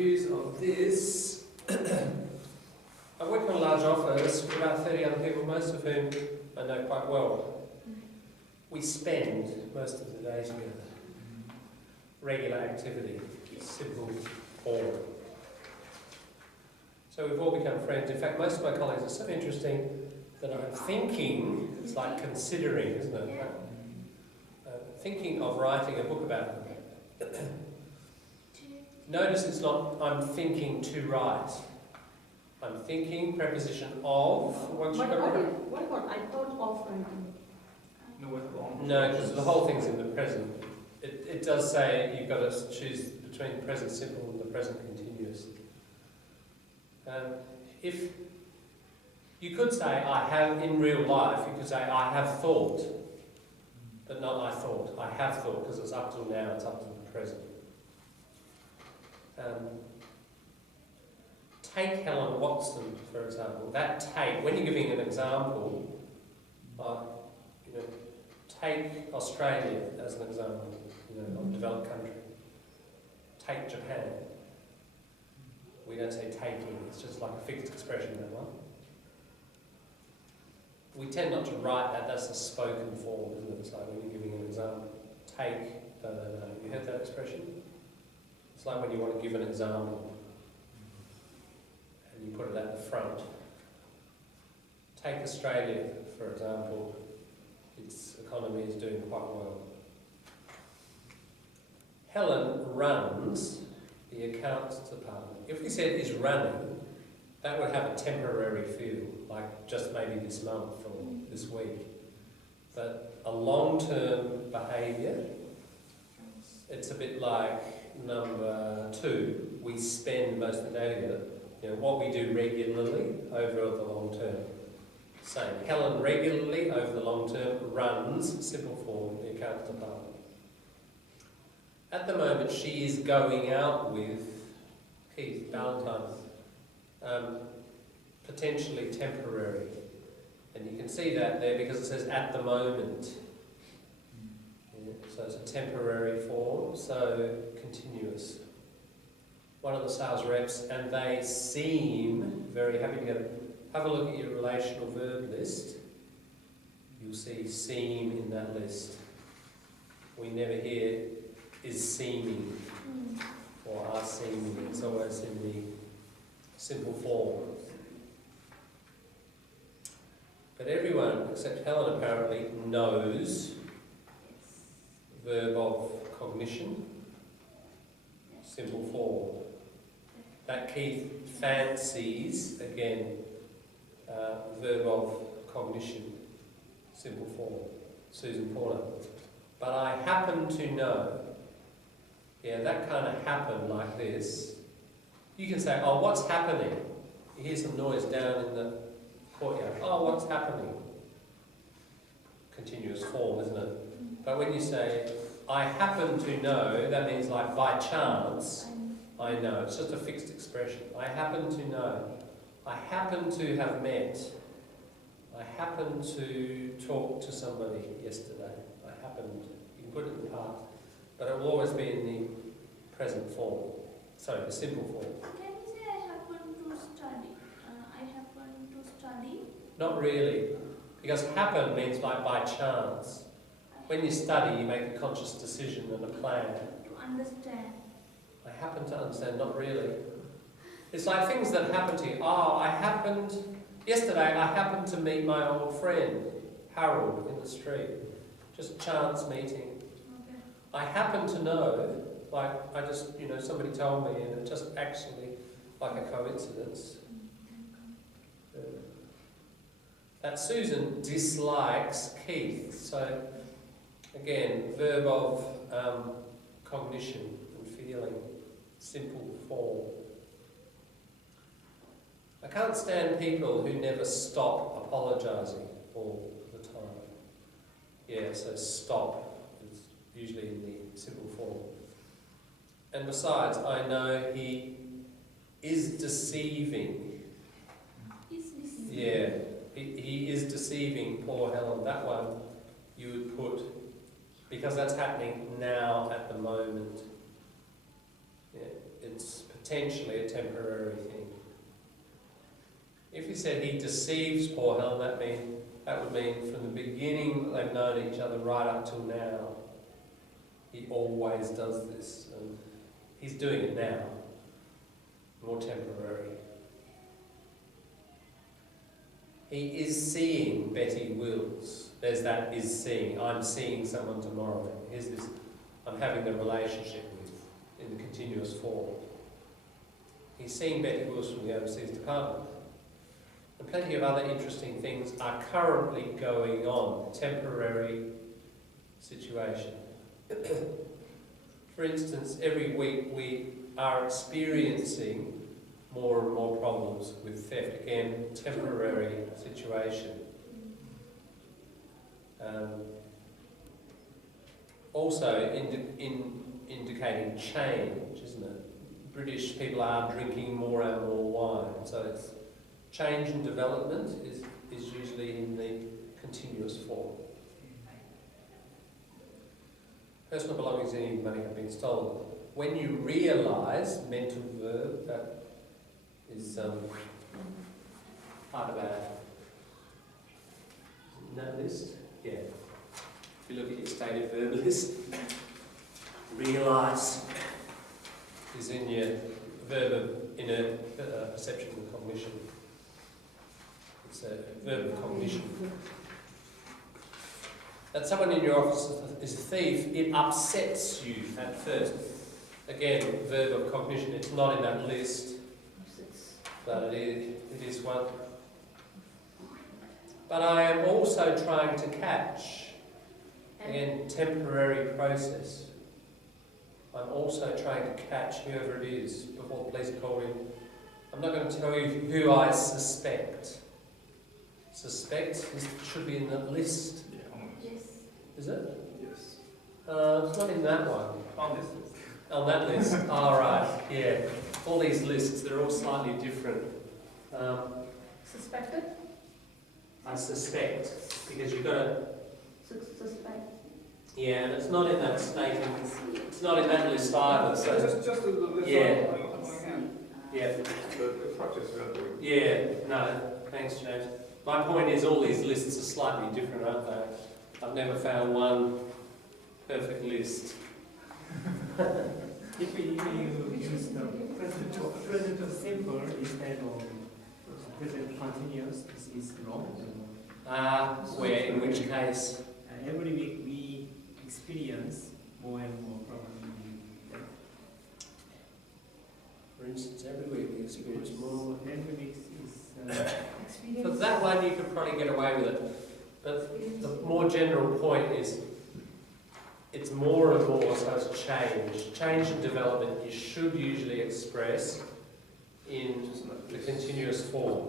views of this. I work in a large office with about 30 other people, most of whom I know quite well. We spend most of the day together. Regular activity, simple form. So we've all become friends. In fact, most of my colleagues are so interesting that I'm thinking, it's like considering, isn't it? Thinking of writing a book about them. Notice it's not, I'm thinking to write. I'm thinking, preposition of. What about I thought of writing? No, because the whole thing's in the present. It does say you've got to choose between the present simple and the present continuous. If you could say I have in real life, you could say I have thought, but not I thought. I have thought because it's up till now, it's up to the present. Take Helen Watson, for example. That take, when you're giving an example, take Australia as an example, of a developed country. Take Japan. We don't say taking, it's just like a fixed expression, that one. We tend not to write that, that's a spoken form, isn't it? It's like when you're giving an example. Take, no. You heard that expression? It's like when you want to give an example and you put it at the front. Take Australia, for example. Its economy is doing quite well. Helen runs the accounts department. If we said is running, that would have a temporary feel, like just maybe this month or this week. But a long-term behaviour, it's a bit like number 2. We spend most of the day together. What we do regularly over the long term. Same. Helen regularly over the long term runs, simple form, the accounts department. At the moment, she is going out with Keith Valentine, potentially temporary. And you can see that there because it says at the moment. So it's a temporary form, so continuous. One of the sales reps, and they seem very happy together. Have a look at your relational verb list. You'll see seem in that list. We never hear is seeming or are seeming. It's always in the simple form. But everyone, except Helen apparently, knows verb of cognition, simple form. That Keith fancies, again, verb of cognition, simple form, Susan Porter. But I happen to know, that kind of happened like this. You can say, oh, what's happening? You hear some noise down in the courtyard. Oh, what's happening? Continuous form, isn't it? But when you say, I happen to know, that means like by chance, I know. It's just a fixed expression. I happen to know. I happen to have met. I happened to talk to somebody yesterday. I happened. You can put it in the past. But it will always be in the present form. Sorry, the simple form. Can you say I happen to study? I happen to study? Not really. Because happen means like by chance. When you study, you make a conscious decision and a plan. To understand. I happen to understand, not really. It's like things that happen to you. Yesterday I happened to meet my old friend, Harold, in the street. Just chance meeting. Okay. I happen to know, like I just, somebody told me and it just actually, like a coincidence. That Susan dislikes Keith. So, again, verb of cognition and feeling, simple form. I can't stand people who never stop apologising all the time. So stop is usually in the simple form. And besides, I know he is deceiving. He is deceiving poor Helen. That one you would put, because that's happening now at the moment. It's potentially a temporary thing. If you said he deceives poor Helen, that would mean from the beginning they've known each other right up till now. He always does this, and he's doing it now. More temporary. He is seeing Betty Wills. There's that is seeing. I'm seeing someone tomorrow. Here's this. I'm having a relationship with in the continuous form. He's seeing Betty Wills from the overseas department. And plenty of other interesting things are currently going on. Temporary situation. For instance, every week we are experiencing more and more problems with theft. Again, temporary situation. Also indicating change, isn't it? British people are drinking more and more wine, so it's change and development is usually in the continuous form. Personal belongings and any money have been stolen. When you realise, mental verb, that is part of our that list. Yeah. If you look at your stated verb list, realise is in your verb of inner perception and cognition. It's a verb of cognition. That someone in your office is a thief, it upsets you at first. Again, verb of cognition, it's not in that list, but it is one. But I am also trying to catch, again, temporary process. I'm also trying to catch whoever it is before the police are called in. I'm not going to tell you who I suspect. Suspect should be in the list. Yes. Is it? Yes. It's not in that one. On this list. On that list. All right. Yeah. All these lists, they're all slightly different. Suspected? I suspect, because you've got to... Suspect. Yeah, and it's not in that statement. It's not in that list either. So Just the list Yeah. on my hand. yeah. The structures we are doing. Yeah. No. Thanks, James. My point is, all these lists are slightly different, aren't they? I've never found one perfect list. If you use the present simple instead of present continuous, this is wrong. Where? In which case? Every week we experience more and more problems. For instance, every week we experience more. Every week is For that one, you could probably get away with it. But the more general point is, it's more and more, so it's change. Change and development you should usually express in the continuous form.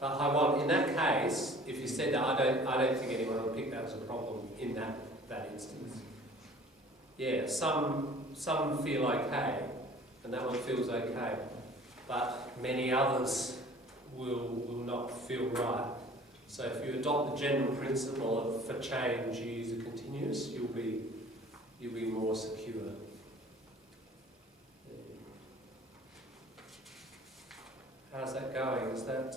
But I want, in that case, if you said that, I don't think anyone would pick that as a problem in that instance. Yeah, some feel okay, and that one feels okay, but many others will not feel right. So if you adopt the general principle of for change you use a continuous, you'll be more secure. How's that going? Is that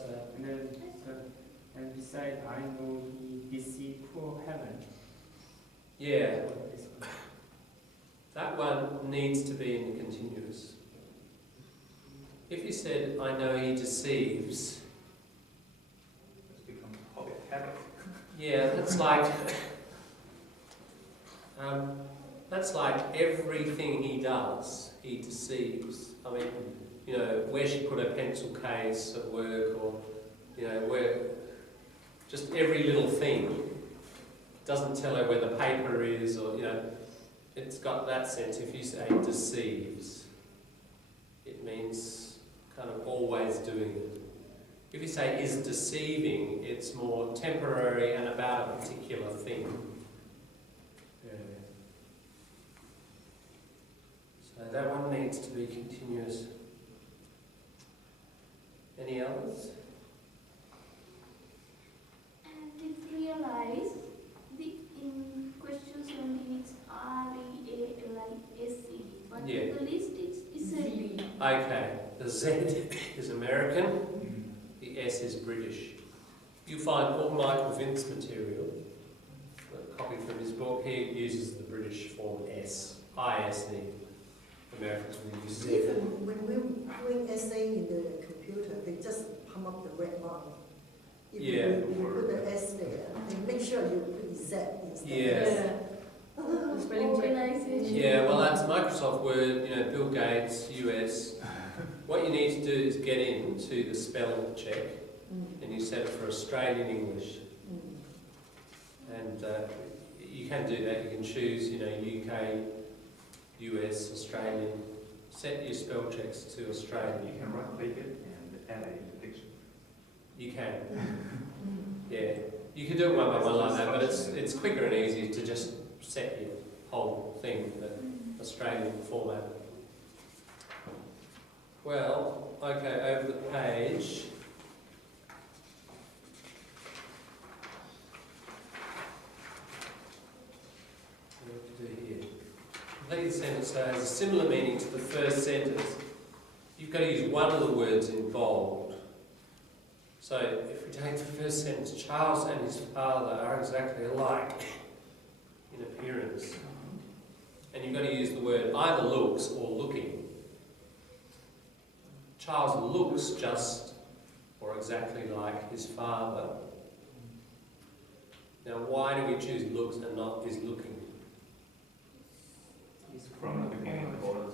and besides, I know he deceived poor heaven. yeah? That one needs to be in the continuous. If you said, I know he deceives, It's become a hobby habit. yeah, that's like everything he does, he deceives. I mean, you know, where she put her pencil case at work, or, you know, where, just every little thing. Doesn't tell her where the paper is, or, you know, it's got that sense. If you say deceives, it means kind of always doing it. If you say is deceiving, it's more temporary and about a particular thing. Yeah. So that one needs to be continuous. Any others? And if realize, the in questions only it's REALISE, but Yeah. the list it Okay, the Z is American, the S is British. You find all Michael Vince material, a copy from his book, he uses the British form S, I-S-E. Americans will use Z. Even when we're doing essay in the computer, they just come up the red line. If Yeah. you put the S there, they make sure you put Z instead. Yeah. The spelling check. Organization. Yeah, well that's Microsoft Word, you know, Bill Gates, US. What you need to do is get into the spell check and you set it for Australian English. And you can do that, you can choose, you know, UK, US, Australian. Set your spell checks to Australian. You can right-click it and add it into dictionary. You can. Yeah. You can do it one by one like that, but it's quicker and easier to just set your whole thing to the Australian format. Well, okay, over the page. What do we do here? Complete sentence has a similar meaning to the first sentence. You've got to use one of the words in bold. So if we take the first sentence, Charles and his father are exactly alike in appearance. And you've got to use the word either looks or looking. Charles looks just or exactly like his father. Now why do we choose looks and not is looking? From the beginning of all this.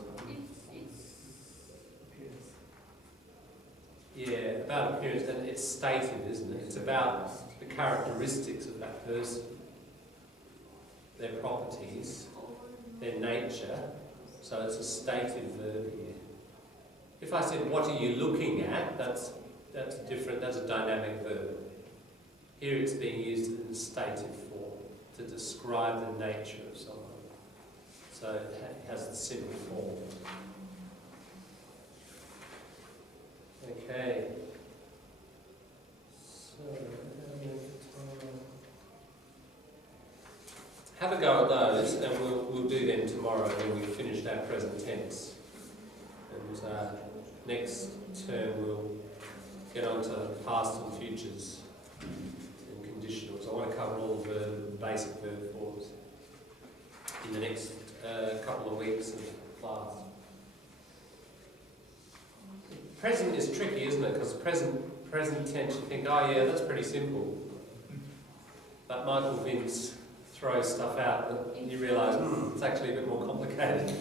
Yeah, about appearance, and it's stated, isn't it? It's about the characteristics of that person, their properties, their nature. So it's a stated verb here. If I said, "What are you looking at?" that's different. That's a dynamic verb. Here it's being used in the stated form to describe the nature of someone. So it has the simple form. Okay. So, have a go at those, and we'll do them tomorrow when we finish our present tense. And next term we'll get on to past and futures and conditionals. I want to cover all the basic verb forms in the next couple of weeks of class. Present is tricky, isn't it? Because present tense, you think, oh yeah, that's pretty simple. But Michael Vince throws stuff out that you realise it's actually a bit more complicated,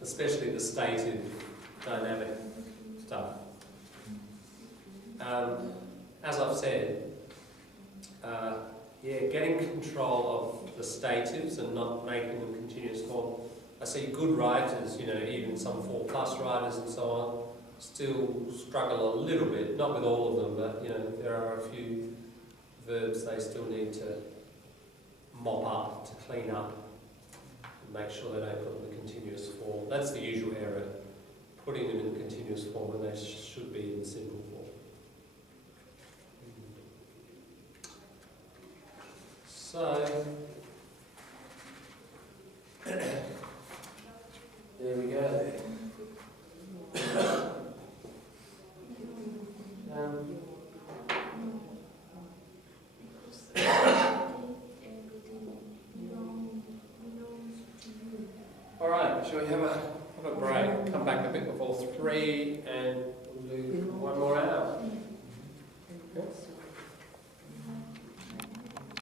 especially the stated dynamic stuff. As I've said, getting control of the statives and not making them continuous form. I see good writers, you know, even some 4+ writers and so on, still struggle a little bit, not with all of them, but you know, there are a few verbs they still need to mop up, to clean up, and make sure they don't put them in continuous form. That's the usual error, putting them in continuous form when they should be in simple form. So, there we go. All right, shall we have a break? Come back a bit before 3 and we'll do one more hour.